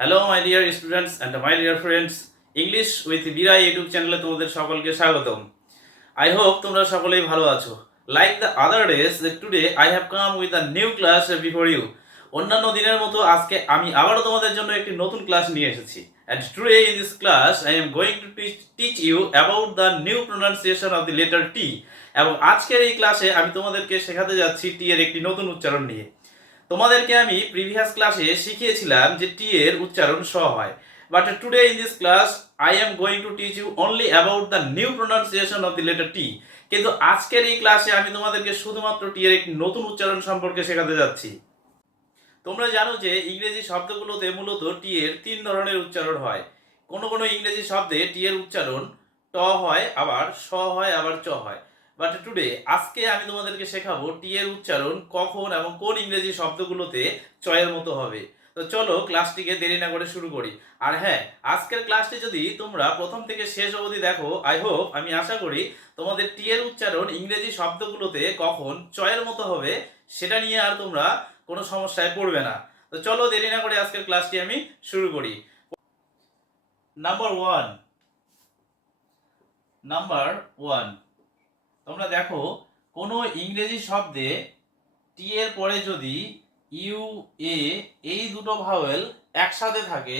Hello my dear students and my dear friends, English with Bira YouTube চ্যানেলে তোমাদের সকলকে স্বাগতম। আই হোপ তোমরা সকলেই ভালো আছো। Like the other days, today I have come with a new class before you. অন্যান্য দিনের মতো আজকে আমি আবারও তোমাদের জন্য একটি নতুন ক্লাস নিয়ে এসেছি। And today in this class I am going to teach you about the new pronunciation of the letter T. এবং আজকের এই ক্লাসে আমি তোমাদেরকে শেখাতে যাচ্ছি টি এর একটি নতুন উচ্চারণ নিয়ে। তোমাদেরকে আমি প্রিভিয়াস ক্লাসে শিখিয়েছিলাম যে টি এর উচ্চারণ স হয়, but today in this class I am going to teach you only about the new pronunciation of the letter T. কিন্তু আজকের এই ক্লাসে আমি তোমাদেরকে শুধুমাত্র টি এর একটি নতুন উচ্চারণ সম্পর্কে শেখাতে যাচ্ছি। তোমরা জানো যে ইংরেজি শব্দগুলোতে মূলত টি এর তিন ধরনের উচ্চারণ হয়। কোনো কোনো ইংরেজি শব্দে টি এর উচ্চারণ ট হয়, আবার স হয়, আবার চ হয়। বাট টুডে আজকে আমি তোমাদেরকে শেখাবো টি এর উচ্চারণ কখন এবং কোন ইংরেজি শব্দগুলোতে চ এর মতো হবে। তো চলো ক্লাসটিকে দেরি না করে শুরু করি। আর হ্যাঁ, আজকের ক্লাসটি যদি তোমরা প্রথম থেকে শেষ অবধি দেখো, আই হোপ, আমি আশা করি তোমাদের টি এর উচ্চারণ ইংরেজি শব্দগুলোতে কখন চ এর মতো হবে সেটা নিয়ে আর তোমরা কোনো সমস্যায় পড়বে না। তো চলো দেরি না করে আজকের ক্লাসটি আমি শুরু করি। Number one. নাম্বার ওয়ান, তোমরা দেখো কোনো ইংরেজি শব্দে টি এর পরে যদি ইউ এ এই দুটো ভাওয়েল একসাথে থাকে,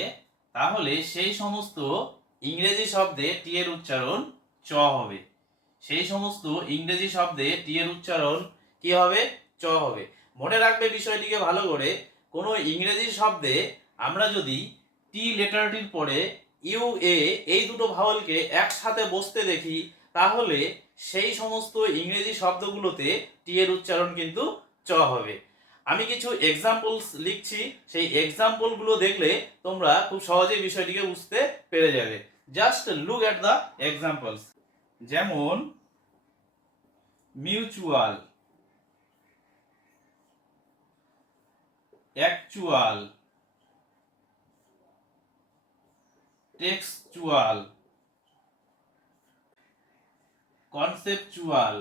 তাহলে সেই সমস্ত ইংরেজি শব্দে টি এর উচ্চারণ চ হবে। সেই সমস্ত ইংরেজি শব্দে টি এর উচ্চারণ কি হবে? চ হবে। মনে রাখবে বিষয়টিকে ভালো করে। কোনো ইংরেজি শব্দে আমরা যদি টি লেটারটির পরে ইউ এ এই দুটো ভাওয়েলকে একসাথে বসতে দেখি, তাহলে সেই সমস্ত ইংরেজি শব্দগুলোতে টি এর উচ্চারণ কিন্তু চ হবে। আমি কিছু এক্সাম্পলস লিখছি, সেই এক্সাম্পলগুলো দেখলে তোমরা খুব সহজেই বিষয়টিকে বুঝতে পেরে যাবে। Just look at the examples. যেমন mutual, actual, textual, conceptual,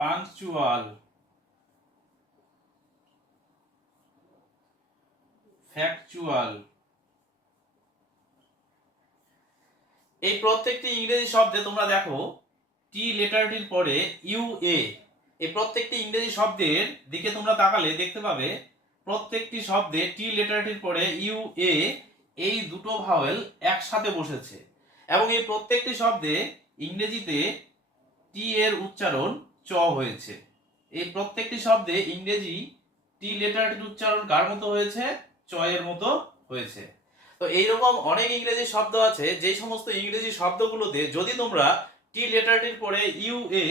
punctual, factual. এই প্রত্যেকটি ইংরেজি শব্দে তোমরা দেখো টি লেটারটির পরে ইউ এ, এই প্রত্যেকটি ইংরেজি শব্দের দিকে তোমরা তাকালে দেখতে পাবে প্রত্যেকটি শব্দে টি লেটারটির পরে ইউ এ এই দুটো ভাওয়েল একসাথে বসেছে, এবং এই প্রত্যেকটি শব্দে ইংরেজিতে টি এর উচ্চারণ চ হয়েছে। এই প্রত্যেকটি শব্দে ইংরেজি টি লেটারটির উচ্চারণ কার মতো হয়েছে? চ এর মতো হয়েছে। তো এইরকম অনেক ইংরেজি শব্দ আছে, যে সমস্ত ইংরেজি শব্দগুলোতে যদি তোমরা টি লেটারটির পরে ইউ এ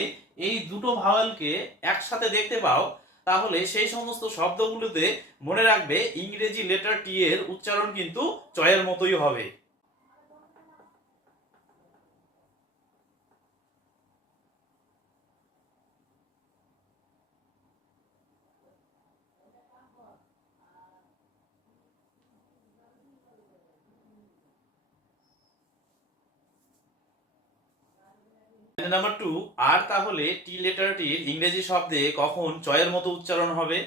এই দুটো ভাওয়েলকে একসাথে দেখতে পাও, তাহলে সেই সমস্ত শব্দগুলোতে মনে রাখবে ইংরেজি লেটার টি এর উচ্চারণ কিন্তু চ এর মতোই হবে। নাম্বার টু, আর তাহলে টি লেটারটির ইংরেজি শব্দে কখন চ এর মতো উচ্চারণ হবে?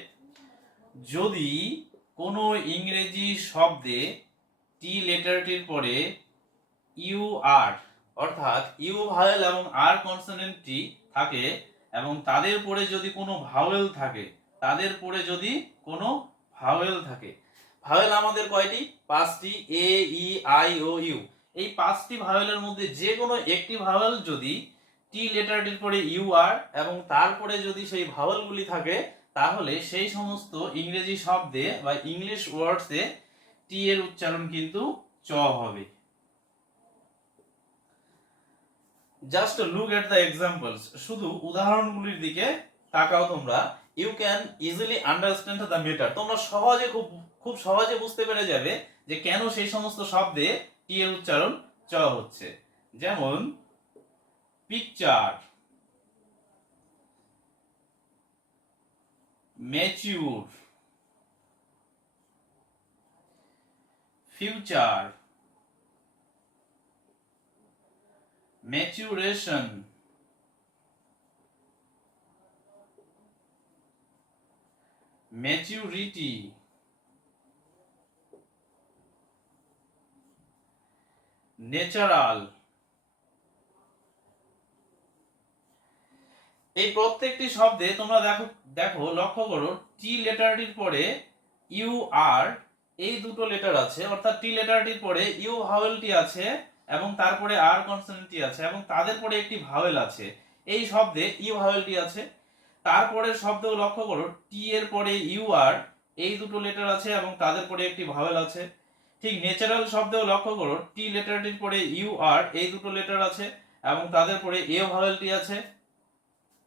যদি কোনো ইংরেজি শব্দে টি লেটারটির পরে ইউ আর, অর্থাৎ ইউ ভাওয়েল এবং আর কনসোনেন্টটি থাকে, এবং তাদের পরে যদি কোনো ভাওয়েল থাকে, তাদের পরে যদি কোনো ভাওয়েল থাকে। ভাওয়েল আমাদের কয়টি? পাঁচটি। এ, ই, আই, ও, ইউ। এই পাঁচটি ভাওয়েলের মধ্যে যে কোনো একটি ভাওয়েল যদি টি লেটারটির পরে ইউ আর এবং তারপরে যদি সেই ভাওয়েলগুলি থাকে, তাহলে সেই সমস্ত ইংরেজি শব্দে বা ইংলিশ ওয়ার্ডসে টি এর উচ্চারণ কিন্তু চ হবে। Just look at the examples, শুধু উদাহরণগুলির দিকে তাকাও তোমরা। You can easily understand the matter. তোমরা সহজে খুব সহজে বুঝতে পেরে যাবে যে কেন সেই সমস্ত শব্দে টি এর উচ্চারণ চ হচ্ছে। যেমন picture, mature, future, maturation, maturity, natural. এই প্রত্যেকটি শব্দে তোমরা দেখো দেখো লক্ষ্য করো টি লেটারটির পরে ইউ আর এই দুটো লেটার আছে, অর্থাৎ টি লেটারটির পরে ইউ ভাওয়েলটি আছে এবং তারপরে আর কনসোনেন্টটি আছে এবং তাদের পরে একটি ভাওয়েল আছে। এই শব্দে ইউ ভাওয়েলটি আছে। তারপরের শব্দেও লক্ষ্য করো টি এর পরে ইউ আর এই দুটো লেটার আছে এবং তাদের পরে একটি ভাওয়েল আছে। ঠিক ন্যাচারাল শব্দেও লক্ষ্য করো টি লেটারটির পরে ইউ আর এই দুটো লেটার আছে এবং তাদের পরে এ ভাওয়েলটি আছে।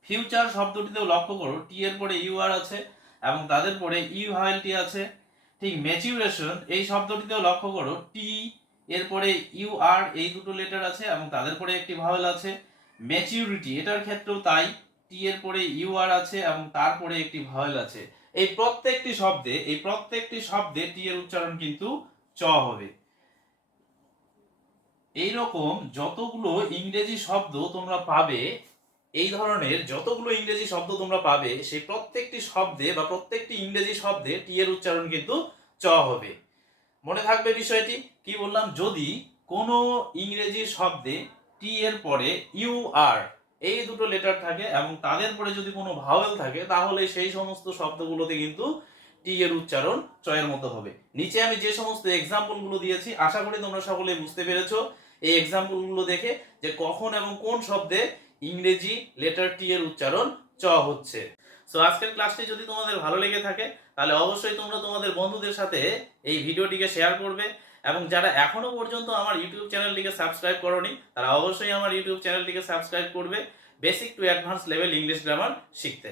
ফিউচার শব্দটিতেও লক্ষ্য করো টি এর পরে ইউ আর আছে এবং তাদের পরে ইউ ভাওয়েলটি আছে। ঠিক ম্যাচিউরেশন এই শব্দটিতেও লক্ষ্য করো টি এর পরে ইউ আর এই দুটো লেটার আছে এবং তাদের পরে একটি ভাওয়েল আছে। ম্যাচিউরিটি এটার ক্ষেত্রেও তাই, টি এর পরে ইউ আর আছে এবং তারপরে একটি ভাওয়েল আছে। এই প্রত্যেকটি শব্দে টি এর উচ্চারণ কিন্তু চ হবে। এইরকম যতগুলো ইংরেজি শব্দ তোমরা পাবে, এই ধরনের যতগুলো ইংরেজি শব্দ তোমরা পাবে সেই প্রত্যেকটি শব্দে বা প্রত্যেকটি ইংরেজি শব্দে টি এর উচ্চারণ কিন্তু চ হবে। মনে থাকবে বিষয়টি, কি বললাম, যদি কোনো ইংরেজি শব্দে টি এর পরে ইউ আর এই দুটো লেটার থাকে এবং তাদের পরে যদি কোনো ভাওয়েল থাকে তাহলে সেই সমস্ত শব্দগুলোতে কিন্তু টি এর উচ্চারণ চ এর মতো হবে। নিচে আমি যে সমস্ত এক্সাম্পল গুলো দিয়েছি আশা করি তোমরা সকলে বুঝতে পেরেছো এই এক্সাম্পল গুলো দেখে যে কখন এবং কোন শব্দে ইংরেজি লেটার টি এর উচ্চারণ চ হচ্ছে। সো আজকের ক্লাসটি যদি তোমাদের ভালো লেগে থাকে তাহলে অবশ্যই তোমরা তোমাদের বন্ধুদের সাথে এই ভিডিওটিকে শেয়ার করবে এবং যারা এখনো পর্যন্ত আমার ইউটিউব চ্যানেলটিকে সাবস্ক্রাইব করোনি তারা অবশ্যই আমার ইউটিউব চ্যানেলটিকে সাবস্ক্রাইব করবে basic to advance level English grammar শিখতে।